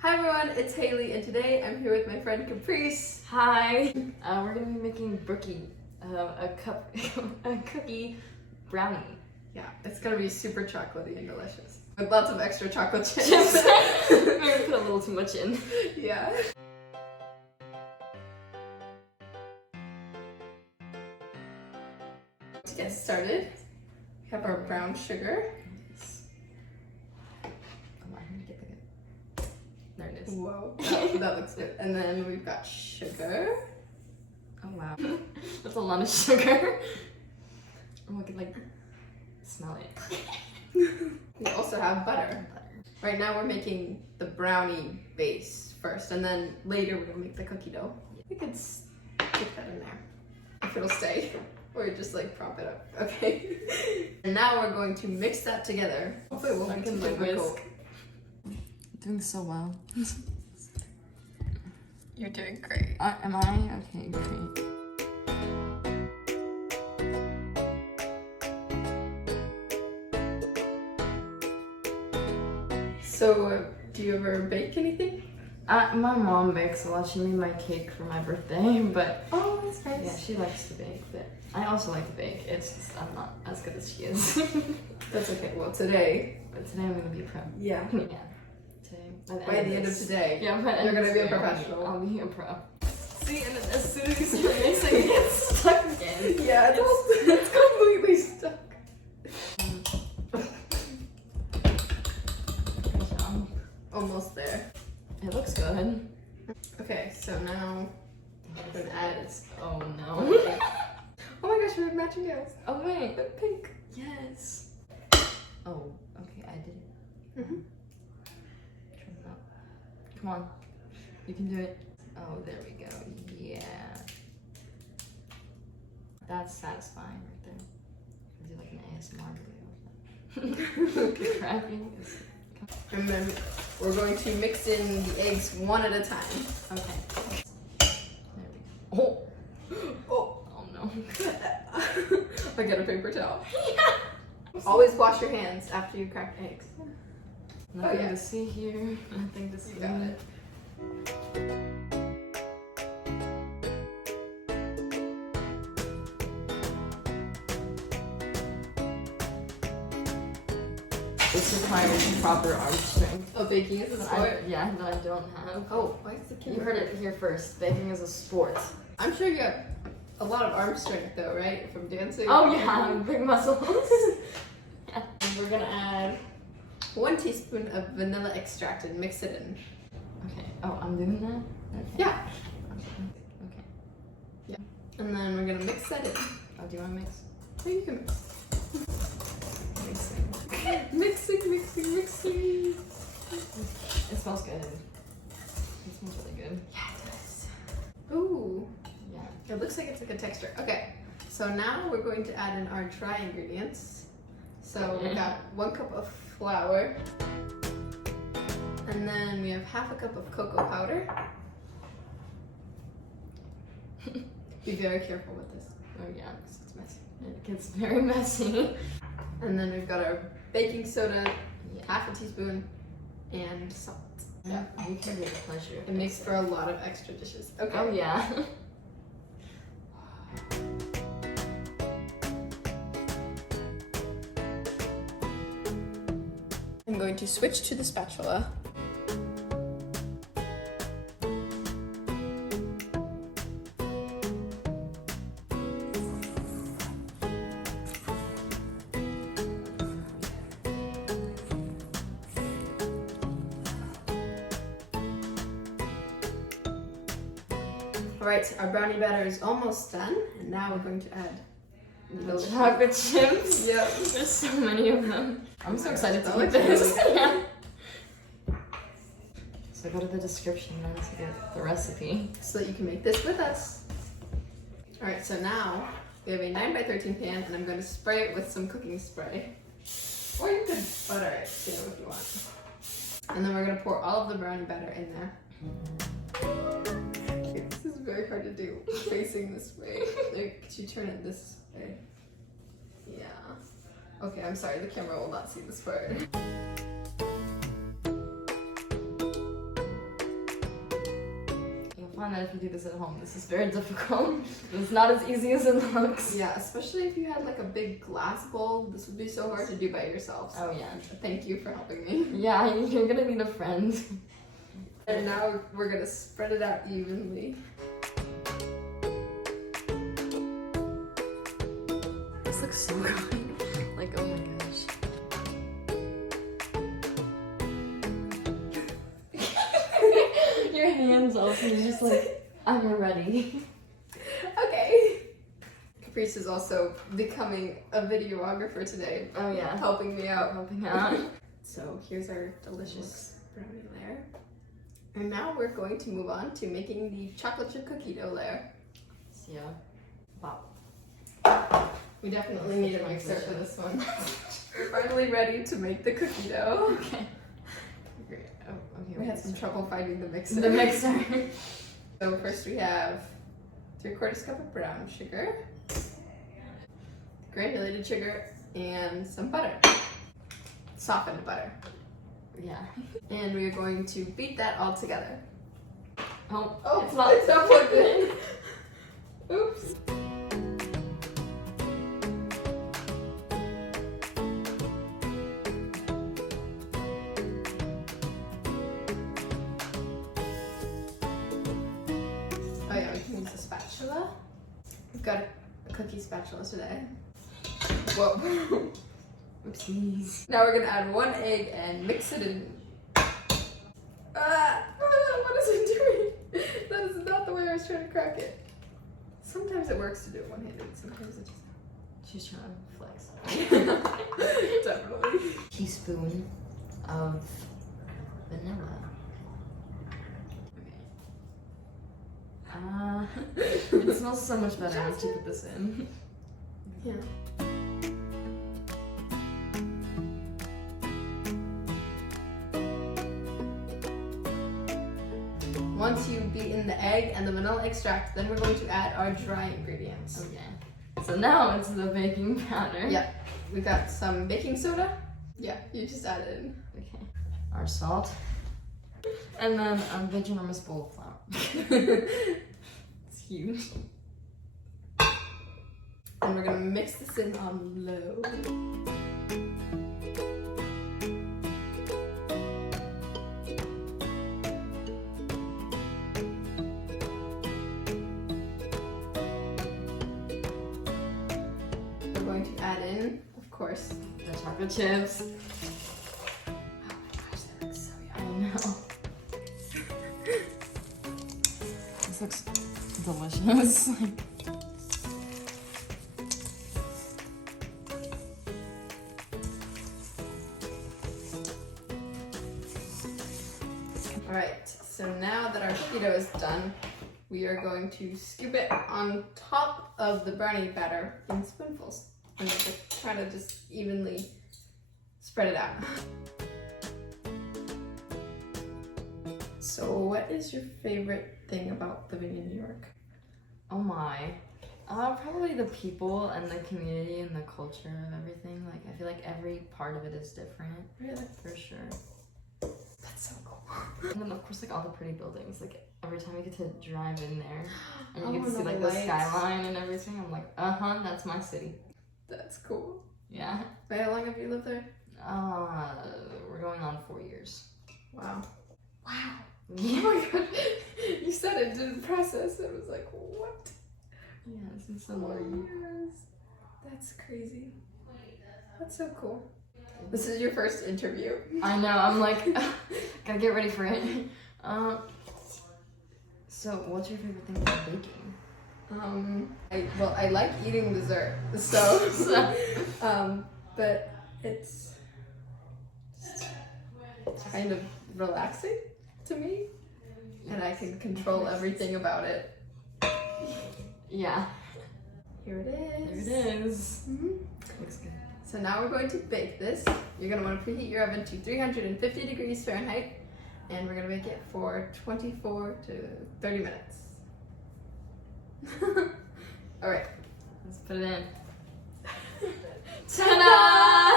Hi everyone, it's Hailey, and today I'm here with my friend Caprice. Hi! We're gonna be making Brookie, a cookie brownie. Yeah, it's gonna be super chocolatey and delicious. With lots of extra chocolate chips. Maybe put a little too much in. Yeah. To get started, we have our brown sugar. There it is. Whoa, that looks good. And then we've got sugar. Oh wow. That's a lot of sugar. Oh, I can like smell it. We also have butter. Right now we're making the brownie base first, and then later we're gonna make the cookie dough. We could stick that in there, if it'll stay, or just like prop it up, okay? And now we're going to mix that together. Hopefully it won't be too difficult. Doing so well. You're doing great. Am I? Okay, great. So, do you ever bake anything? My mom bakes a lot. She made my cake for my birthday, but Oh, that's nice. yeah, she likes to bake, but I also like to bake. It's just I'm not as good as she is. That's okay. Well, today. But today I'm gonna be a pro. Yeah. Yeah. Today. By the end of today. Yeah, you're gonna be a professional. I'll be a pro. See, and then as soon as you start mixing, it gets stuck again. Yeah, it's completely stuck. Almost there. It looks good. Okay, so now we're gonna add this. Oh no. Oh my gosh, we have matching nails. Oh wait. The pink. Yes. Oh, okay, I did it. Mm-hmm. Turn it up. Come on. You can do it. Oh, there we go. Yeah. That's satisfying right there. Do like an ASMR video. Cracking is... And then we're going to mix in the eggs one at a time. Okay. There we go. Oh! Oh no. I got a paper towel. Yeah. Always wash your hands after you crack eggs. Nothing to see here. Nothing to see. You got it. This requires proper arm strength. Oh, baking is a sport? Yeah, that I don't have. Oh, why is the You camera? heard it here first. Baking is a sport. I'm sure you have a lot of arm strength though, right? From dancing? Oh yeah, big muscles. And we're gonna add 1 teaspoon of vanilla extract and mix it in. Okay. Oh, I'm doing that? Okay. Yeah. Okay. Yeah. And then we're gonna mix that in. Oh, do you want to mix? Oh, you can mix. Mixing. Mixing. It smells good. It smells really good. Yeah, it does. Ooh. Yeah. It looks like it's a good texture. Okay. So now we're going to add in our dry ingredients. So we got 1 cup of flour. And then we have half a cup of cocoa powder. Be very careful with this. Oh yeah, because it's messy. It gets very messy. And then we've got our baking soda, Yeah. half a teaspoon, and salt. Yeah. You can get pleasure. It makes for a lot of extra dishes. Okay. Oh yeah. I'm going to switch to the spatula. Alright, our brownie batter is almost done, and now we're going to add The chocolate chips. Yep. There's so many of them. I'm so excited to That eat looks this. really Yeah. So go to the description then to get the recipe. so that you can make this with us. Alright, so now we have a 9x13 pan, and I'm going to spray it with some cooking spray. Or you could butter it too if you want. And then we're going to pour all of the brownie batter in there. Okay, this is very hard to do, facing this way. Like, could you turn it this way? Yeah. Okay, I'm sorry, the camera will not see this part. find that if you do this at home, this is very difficult. It's not as easy as it looks. Yeah, especially if you had like a big glass bowl, this would be so hard to do by yourself. So Oh yeah. thank you for helping me. Yeah, you're gonna need a friend. And now we're gonna spread it out evenly. This looks so good. Like, oh my gosh. Your hands off and you're just like, I'm ready. Okay. Caprice is also becoming a videographer today. Oh yeah. Helping me out. Helping out. So here's our delicious brownie layer. And now we're going to move on to making the chocolate chip cookie dough layer. So, yeah. Wow. We definitely need a mixer for this one. We're finally ready to make the cookie dough. Okay. Great. Oh, okay. We had some trouble finding the mixer. The mixer. So first we have 3/4 cup of brown sugar, granulated sugar, and some butter. Softened butter. Yeah. And we are going to beat that all together. Oh, It's not plugged in. Oops. Oh yeah, we can use a spatula. We've got a cookie spatula today. Whoa. Oopsies. Now we're gonna add 1 egg and mix it in. What is it doing? That is not the way I was trying to crack it. Sometimes it works to do it one-handed, sometimes it just She's trying to flex. Definitely. Teaspoon of vanilla. Okay. It smells so much better once you put this in. Yeah. Once you've beaten the egg and the vanilla extract, then we're going to add our dry ingredients. Okay. So now it's the baking powder. Yeah. We got some baking soda. Yeah, you just add it in. Okay. Our salt. And then a big enormous bowl of flour. It's huge. And we're gonna mix this in on low. We're going to add in, of course, The chocolate chips. oh my gosh, that looks so I know. This looks delicious. Alright, so now that our cookie dough is done, we are going to scoop it on top of the brownie batter in spoonfuls. And we're just trying to just evenly spread it out. So what is your favorite thing about living in New York? Oh my. Probably the people and the community and the culture of everything. Like, I feel like every part of it is different. Really? For sure. That's so cool. And then, of course, like all the pretty buildings. Like, every time you get to drive in there and you Oh, get to see the like the lights. skyline and everything, I'm like, that's my city. That's cool. Yeah. Wait, how long have you lived there? We're going on 4 years. Wow. Wow. Yeah. Oh my god. You said it didn't process. It was like, what? Yeah, this is so 4 long. years. That's crazy. That's so cool. This is your first interview. I know, I'm like, gotta get ready for it. So what's your favorite thing about baking? I like eating dessert, so but it's kind of relaxing to me, and I can control everything about it. Yeah. Here it is. There it is. Mhm. Looks good. So now we're going to bake this. You're going to want to preheat your oven to 350 degrees Fahrenheit, and we're going to bake it for 24 to 30 minutes. All right. Let's put it in. Ta-da!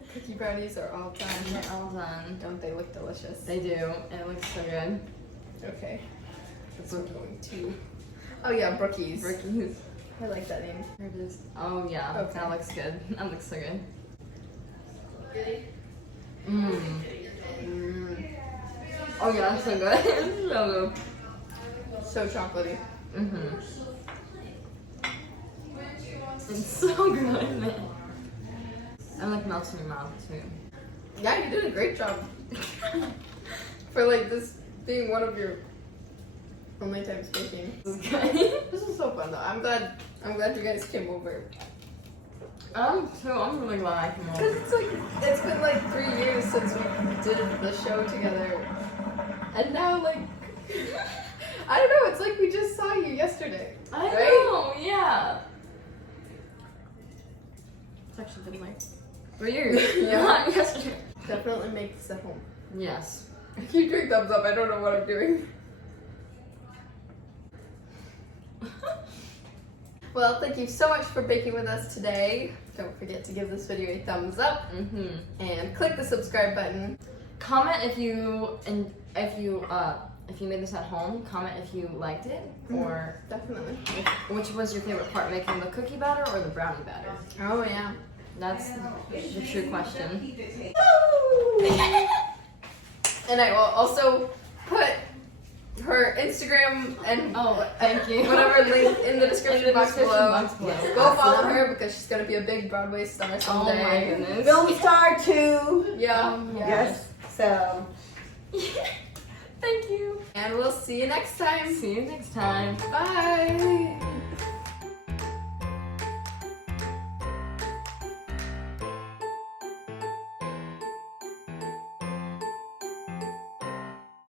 The cookie brownies are all done. They're all done. Don't they look delicious? They do. It looks so good. Okay. That's what we're going to. Oh yeah, Brookies. Brookies. I like that name. Here it is. Oh yeah, Okay. that looks good. That looks so good. Oh yeah, that's so good. So good. So chocolatey. It's so good, man. And like melts in your mouth too. Yeah, you did a great job. For like this being one of your only times baking. This is so fun though. I'm glad you guys came over. I'm really glad I came over. Cause it's been like 3 years since we did the show together, and now like I don't know. It's like we just saw you yesterday. I right? know, yeah. It's actually been like 3 years. Yeah. Yesterday. Definitely make this at home. Yes. If you drink thumbs up, I don't know what I'm doing. Well, thank you so much for baking with us today. Don't forget to give this video a thumbs up and click the subscribe button. Comment if you made this at home. Comment if you liked it, or Definitely. which was your favorite part, making the cookie batter or the brownie batter? Oh yeah. That's the true question. And I will also put her Instagram and thank you. whatever link in the description box below. Yes. Go follow her because she's gonna be a big Broadway star someday. Oh my goodness. Film star too. Yeah. Yes. So. Thank you. And we'll see you next time. See you next time. Bye.